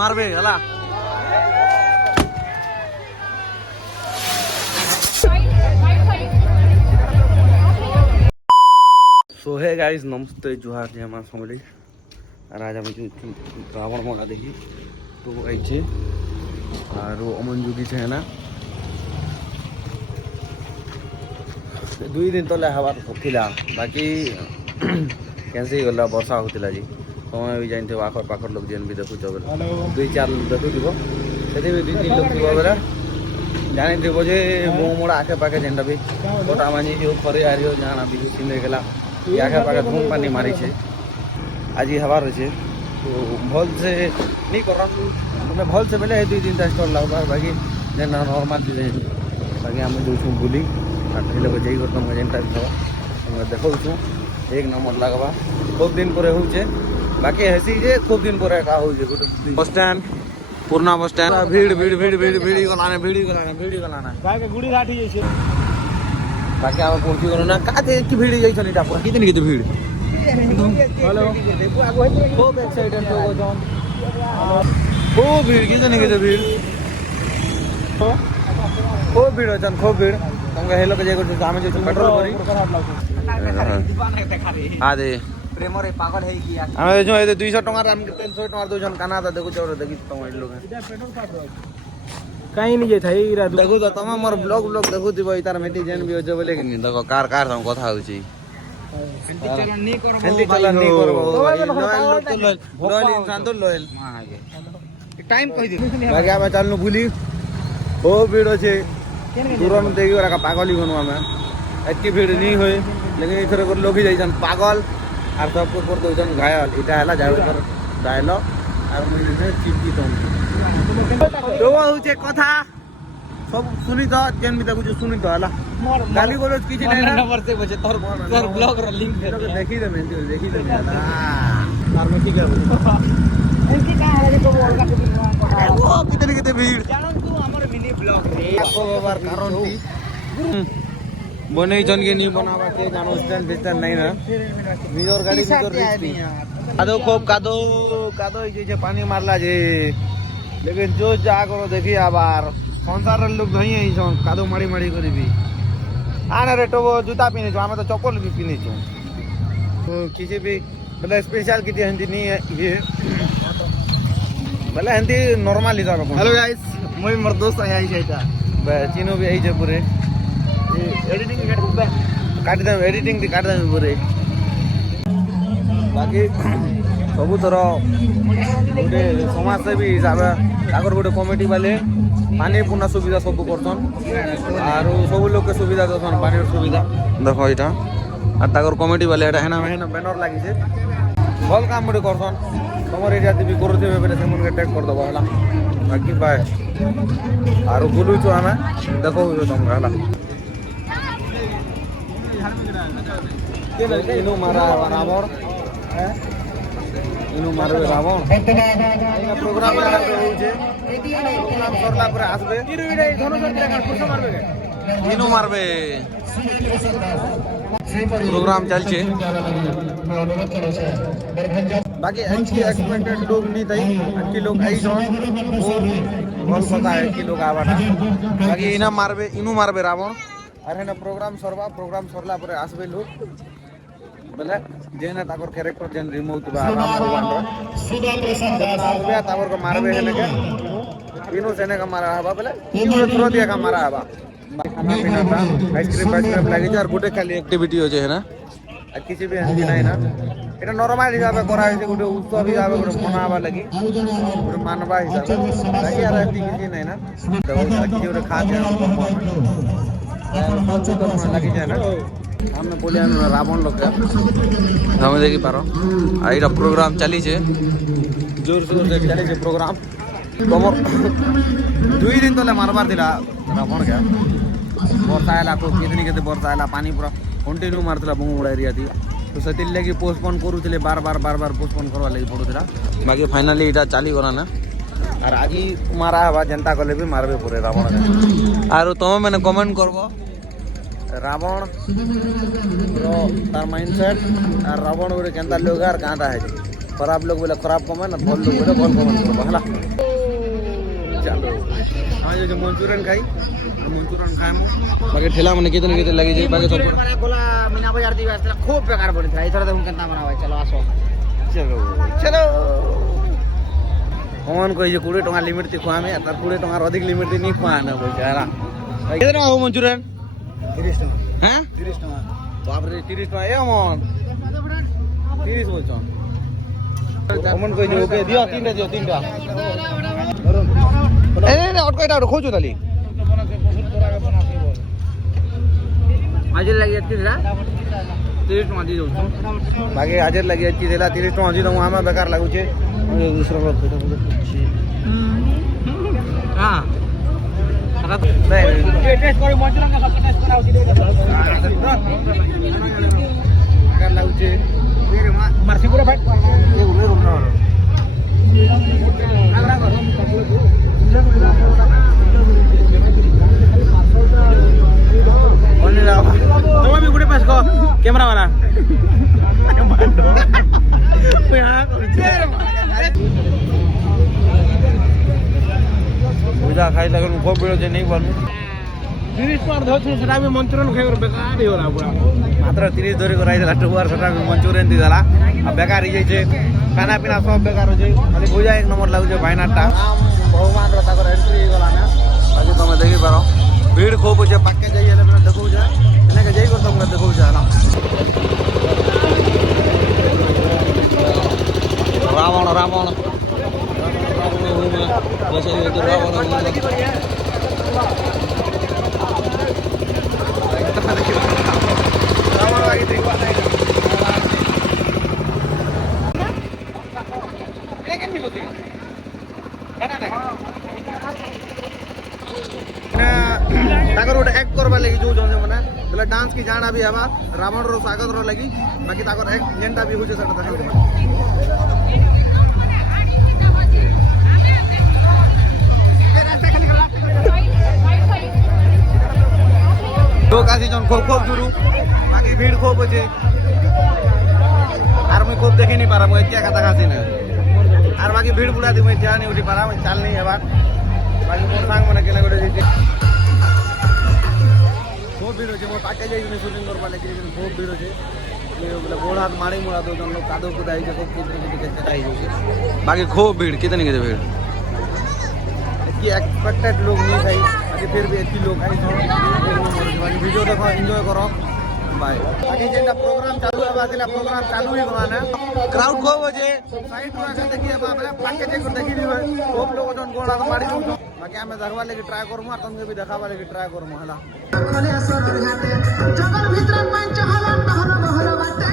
मारबे हला सो hey guys नमस्ते जुहार जय मां समली और आज हम रावण मोड़ा देखी तो आई और अमन जुगी है ना 2 दिन तले हवा था बाकी कैसे ही गला वर्षा होता जी समय भी जानते आखर पाखर लोग जेन भी देखु 2-4 देखु से 2-3 लोग थी बेले जानी थे जे मो मोड़ा आखे पाखे जेनटा भी गोटा मानी जो खरे आ रही जाना भी सिंह गला आखे पाखे धूम पानी मारी है आज हवा रही तो भल से नहीं कर मैं भल से बेले 2-3 स्टॉल लगता बाकी जेन नॉर्मल बाकी आम जो बुली लोग जाइ तुम जेनटा भी था देखा एक नंबर लगवा खूब दिन पर होचे बाकी हेसी जे खूब दिन पर का होचे बस स्टैंड पुरना बस स्टैंड भीड़ भीड़ भीड़ भीड़ भीड़ गलाना बाकी गुड़ी घाटी जैसे बाकी हम पहुंची गलो ना काते की भीड़ जैसे नीटा पूरा कितनी किते भीड़ हेलो खूब एक्साइटेड हो गो जॉन खूब भीड़ कितनी भीड़ खूब भीड़ जन खूब भीड़ तुमके हेलो के जेको आमे जो पेट्रोल करी आ दे प्रेमर ए पागल है कि आमे जो 200 टका हम 300 टका दो जन काना था देखो चोर देखि तुम लोग पेट्रोल काट काई नहीं जे थाई देखो तो तुम मोर ब्लॉग देखु दिबो इतार मेटी जेन भी हो जे बोले कि नहीं देखो कार हम कथा होची हिंदी चलन नहीं करबो लॉयल इंसान तो लॉयल टाइम कहि दे बाकी आमे चलनु भूली ओ भीड़ छे तुरंत देखी और पागल ही बनू आम एति भीड़ नहीं हुए लेकिन इथर लोग ही जाइछन पागल और सबको कर दउछन घायल इटा हला जावे डायलॉग और मुझे चिपकी तो होचे कथा सब सुनी तो जेन भी देखु सुनी तो हला गाली बोलो किछि नै नंबर से बचे तोर ब्लॉग र लिंक देखि दे हला तार में की करबो इनकी का है तो बोल का वो कितने भीड़ जानो तू हमर मिनी ब्लॉग रे को बार कारण थी बने जन के नहीं बनावा के जानो स्टैंड नहीं ना निजर गाड़ी निजर रिस्क कादो खूब कादो जे पानी मारला जे लेकिन जो जा करो देखी आबार संसार लोग धई है जोन कादो मारी करबी आने रे तो जूता पिने जो हमें तो चप्पल भी पिने जो तो किसी भी मतलब स्पेशल किती हिंदी नहीं है ये भले हिंदी नॉर्मल हिसाब से हेलो गाइस मैं मोर दोस्त आई जाइता चिनो भी आई जे पूरे एडिटिंग काट दे एडिटिंग काट दे पूरे बाकी सब तरह गोटे समाज सेवी हिसाब से गोटे कमिटी वाले पानी पूर्ण सुविधा सब करसन और सब लोग के सुविधा दसन पानी सुविधा देखो यहाँ और कमिटी वाले है बैनर लगी से भल काम गोटे करसन तुम एरिया भी करुवे बोले से टेक कर दबा है बाकी बाय और बुलुचु आम देखो तुमको है इनु मारा रावण इनु मारबे रावण प्रोग्राम सरला पर आसबे इनु मारबे प्रोग्राम चलछे बाकी अच्छी एक्सपेक्टेड लोग नहीं थी अच्छी लोग आई जो बहुत पता है कि लोग आवाना बाकी इनु मारबे रावण अरे ना प्रोग्राम सरला पर आसबे लोग बोले जेन ताकर कैरेक्टर जेन रिमूव बा राम भगवान रो ताकर को मारबे है लेके इनु सेने का मारा हवा बोले इनु थ्रो दिया का मारा हवा खाना पीना था आइसक्रीम लगे और गोटे खाली एक्टिविटी हो जे है ना किसी भी हिंदी नहीं ना এটা নরমাল হিসাবে করা হয়েছে গোটে উৎসব হিসাবে গোটে মনাবা লাগি গোটে মানবা হিসাবে বাকি আর এমনি কিছু নাই না কিছু গোটে খাতে লাগি যায় না আমি বলি রাবণ লোক তুমি দেখি পারো আর এটা প্রোগ্রাম চালিছে জোর সোর চালিছে প্রোগ্রাম তোমার 2 দিন তলে মারবার দিলা রাবণ কে ବର୍ଷା ହେଲା କେତେ ବର୍ଷା ହେଲା ପାଣି ପୁରା କଣ୍ଟିନ୍ୟू ମାରୁଥିଲା ବଙ୍ଗୁଡ଼ା ଏରିଆ थी तो से लगे पोस्टपोन करूले बार बार पोस्टपोन करवा लगे पड़ूला बाकी फाइनाली इटा चली गला ना और आज मारा हवा जनता कले भी मारबे पूरे रावण और तुम मैंने कमेंट करब रावण तार माइंडसेट और रावण गोटे केनता लोग और गाँदा है खराब लोग बोले खराब कमेंट भल लोग बोले भल कमेंट करबा हला चलो हम जो मंचूरियन खाई मंचूरियन खाए बाकी ठेला माने कितने कितने लगी जे बाकी सब गोला मीना बाजार दी वास्ते खूब बेकार बनी था इथर देखो केतना बनावे चलो आसो चलो चलो कौन कोई 20 टका लिमिट थी खुआ में 20 टका अधिक लिमिट थी नहीं खुआ ना बोल जरा कितना हो मंचूरियन 30 टका हैं 30 टका बाप रे 30 टका ए मन 30 बोलछो कमन कोई जो के दियो 3टा दियो 3टा ए अटको एटा खोजो ताली आज लगी इतनी ला 30 टका दी दो बाकी हाजिर लगी अच्छी देला 30 टका दी दो हमें बेकार लागू छे दूसरा लोग हां नहीं टेस्ट करी मंचूरियन का सब टेस्ट कराओ दी बेकार लागू छे मारसी पूरा फाइट ये उले रुना आगरा कर ओनी लाओ तुम भी गुडे पास को कैमरा वाला पूजा खाई लगन खूब बेड़ो जे नहीं बनू 30 पर धोछु सेटा भी मंचूरियन खाइर बेकार ही होला पूरा मात्र 30 धरी को राइला टुवार सटा में मंचूरियन दी दला अब बेकार ही जे खाना पीना सब बेकार हो जे खाली पूजा एक नंबर लागु जे भाईनाटा भगवान रता कर एंट्री गला ना आज तुम देखि पारो भीड़ खूब जे पक्के जाइए ले देखो जा इने के जाई कर तुम देखो जा ना रावण रावण जैसे ये तो रावण ताकर एक्ट करवा लगी जो जो मने बोले डांस की जाना भी हवा रावण रो स्वागत रो लगी बाकी ताकर एक्ट जेंटा भी हो जे सटा देखल लोग आसी जन खूब खूब जुरू बाकी भीड़ खूब होचे आर मैं खूब देखे नहीं पारा मैं क्या कथा खाती ना आर बाकी भीड़ बुला दी मैं जा नहीं उठी पारा मैं चल नहीं है बात बाकी मोर सांग मने केला गोडे जे खूब भीड़ होचे मोर पाके जाई शूटिंग करबा लगी लेकिन खूब भीड़ होचे ये बोले गोड़ हाथ मारी मुड़ा दो जन लोग कादो कुदाई जे खूब कितने कितने आई होचे बाकी खूब भीड़ कितने कितने भीड़ की एक्सपेक्टेड लोग नहीं सही बाकी फिर भी अच्छी लोग आई बाकी वीडियो देखो एंजॉय करो बाय बाकी जेटा प्रोग्राम चालू है बाकी प्रोग्राम चालू ही होना क्राउड को वजे साइड पूरा का देखिए बाबा पाके जे को देखि दी खूब लोग जन गोड़ा तो मारी बाकी हमें देखवा लेके ट्राई करमु और तुमके भी देखावा लेके ट्राई करमु हला खोले असर घाटे जगल भीतर पंच हला टहर बहर बाटे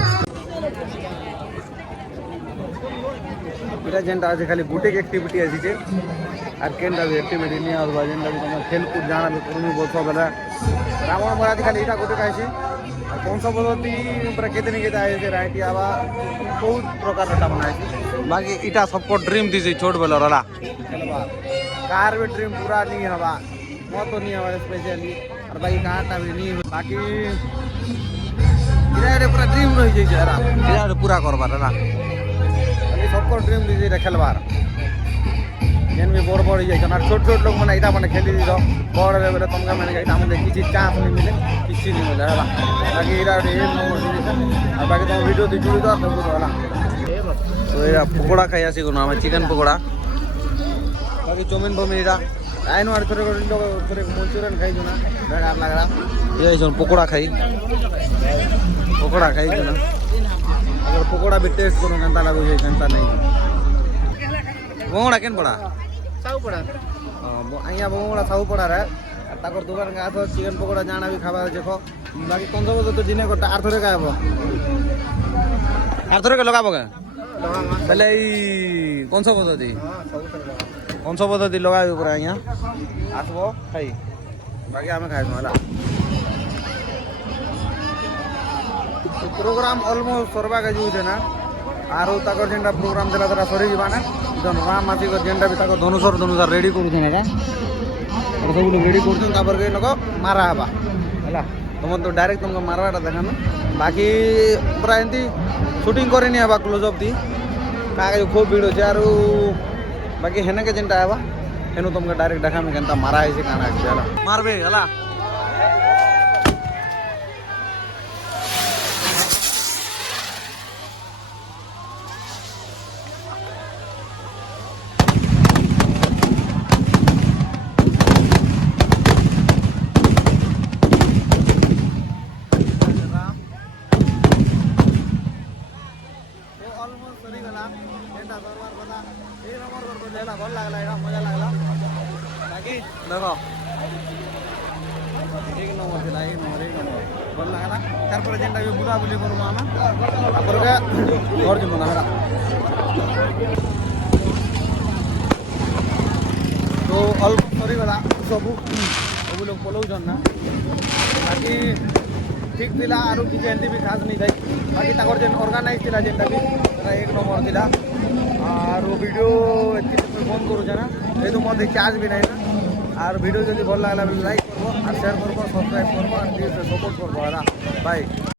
এটা যেটা আছে খালি বুটিক অ্যাক্টিভিটি আছে যে আর কেনটা भी एक्टिविटी नहीं और जेनटा भी तुम खेल कूद जाना भी करमी बोल सब बेला रावण मराठी खाली इटा गोटे खाइছি और कौन सा बोलती पूरा केतनी केता है जे राइटी आवा बहुत प्रकार टा बनाइছি बाकी इटा सबको ड्रीम दिसी छोट बेला रला कार भी ड्रीम पूरा नहीं हवा मो तो नहीं हवा स्पेशली और बाकी कारटा भी नहीं बाकी इरा पूरा ड्रीम रही जाई जरा इरा पूरा करबा रला सबको ड्रीम दीजिए खेलबार जेन भी बोर बोर जाए छोट छोट लोग मैंने यहाँ मैंने खेली दी बड़ लेवल तुमका मैंने यहाँ मैंने किसी चांस नहीं मिले किसी नहीं मिले है बाकी यहाँ नंबर दी और बाकी तुम वीडियो दी जुड़ी तो देखो है तो ये पकोड़ा खाई आसी को आम चिकेन पकोड़ा बाकी चाउमिन फमिन यहाँ आईन और थोड़े थोड़े मंचूरियन खाई ना बेकार लग रहा ये पकोड़ा खाई ना अगर पकोड़ा भी टेस्ट करो केनता लागो जे केनता नहीं बोंगड़ा केन पड़ा साउ पड़ा आइया बोंगड़ा साउ पड़ा रे ताकर दुकान का आथो चिकन पकोड़ा जाना भी खाबा देखो बाकी कोन सब तो दिने को आर थोड़े खाबो आर थोड़े के लगाबो के पहले ई कोन सब पद्धति कोन सब पद्धति लगाबो पूरा आइया आसबो खाई बाकी हमें खाइ होला प्रोग्राम ऑलमोस्ट सरवा का यूज है ना आरो ताकर जेंटा प्रोग्राम देला तरा सरी जीवाना जन राम मासी को जेंटा भी ताकर धनुषर रेडी करू थे ना और सब रेडी करू थे तापर के लोग मारा हबा हला तुम तो डायरेक्ट तुमको मारवाटा देखाना बाकी पूरा एंती शूटिंग करे नहीं हबा क्लोज अप दी कागे खूब भीड़ होचे आरु बाकी हेने के जेनटा आवा हेनु तुमके डायरेक्ट देखा में केनता मारा है से काना चला मारबे हला भल लागला मजा लागला बाकी देखो एक नंबर थिला एक नंबर भल लागला तार पर जेनटा भी बुला बुली करू आमा तापर के घर जिमु ना तो अल्प सरी गला सब लोग पलौ जन ना बाकी ठीक थिला आरो कि एंती भी खास नहीं थाई बाकी ताकर जेन ऑर्गेनाइज थिला जेनटा भी एक नंबर थिला और वीडियो फोन करूँ ना ये तो मत चार्ज भी नहीं ना और वीडियो जब भल लगला लाइक करबो और शेयर करबो सब्सक्राइब करबो और सपोर्ट करबो है बाय।